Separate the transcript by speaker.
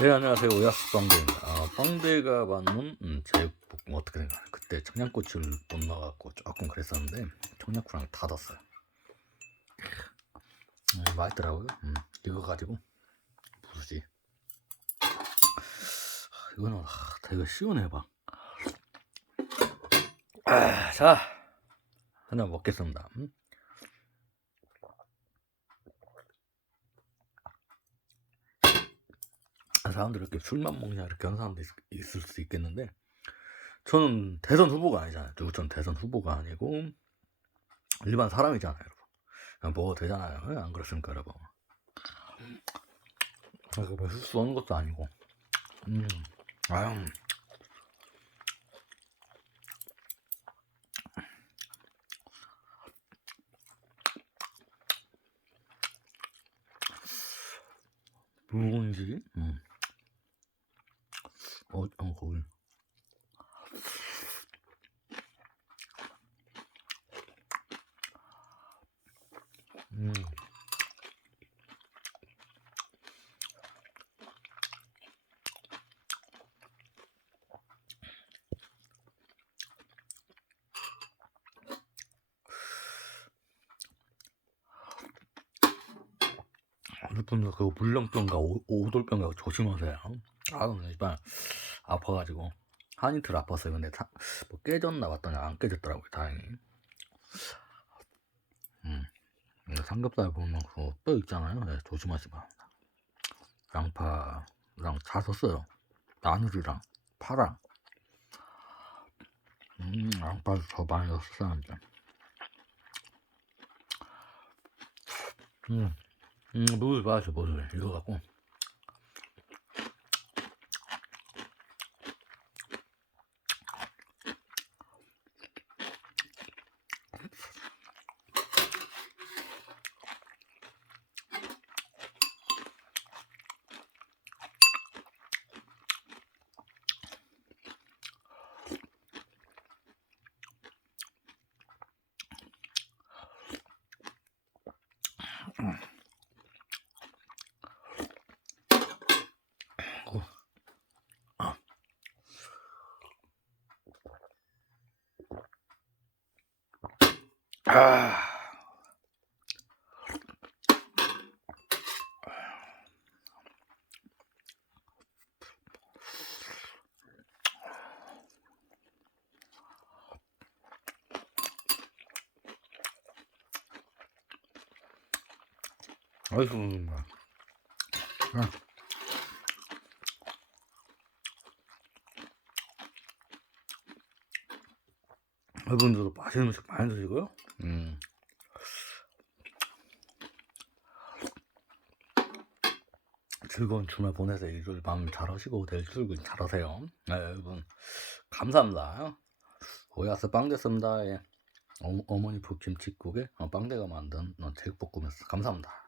Speaker 1: 네 안녕하세요. 오야스 빵대입니다. 아, 빵대가 받는 음, 제육볶음. 어떻게 생각하나요? 그때 청양고추를 못 넣어갖고 조금 그랬었는데 청양고추랑 닫았어요. 음, 맛있더라고요. 음, 이거 가지고 부수지. 아, 이거는 아, 되게 시원해 봐. 아, 자, 하나 먹겠습니다. 음? 사람들이 이렇게 술만 먹냐 이렇게 하는 사람도 있, 을수 있겠는데 저는 대선 후보가 아니잖아요. 전 대선 후보가 아니고 일반 사람이잖아요, 여러분. 먹어도 되잖아요. 왜안 그렇습니까, 여러분? 아, 이거 뭐 술수 없는 것도 아니고. 음, 아유. 묵은지? 음. 어, 어, 거기. 음. 여러분들 그 물렁병과 오- 오돌병과 조심하세요. 아, 나 이번 아파가지고 한 이틀 아팠어요. 근데 다, 뭐 깨졌나 봤더니 안 깨졌더라고요. 다행히. 음, 삼겹살 보면 그뼈 있잖아요. 네, 조심하시 바랍니다. 양파랑 다 썼어요. 마늘이랑 파랑. 음, 양파도 더 많이 넣었었는데. 음. 음, 물 마셔, 물. 이거 갖고. 아. 아이고, 뭐. 아. 여러분들도 맛있는 음식 많이 드시고요. 음. 즐거운 주말 보내세요. 일요일 밤 잘하시고 내일 출근 잘하세요. 네, 여러분 감사합니다. 오야스 빵 됐습니다. 예. 어, 어머니 푹 김치국에 어, 빵대가 만든 어, 제육볶음이었어. 감사합니다.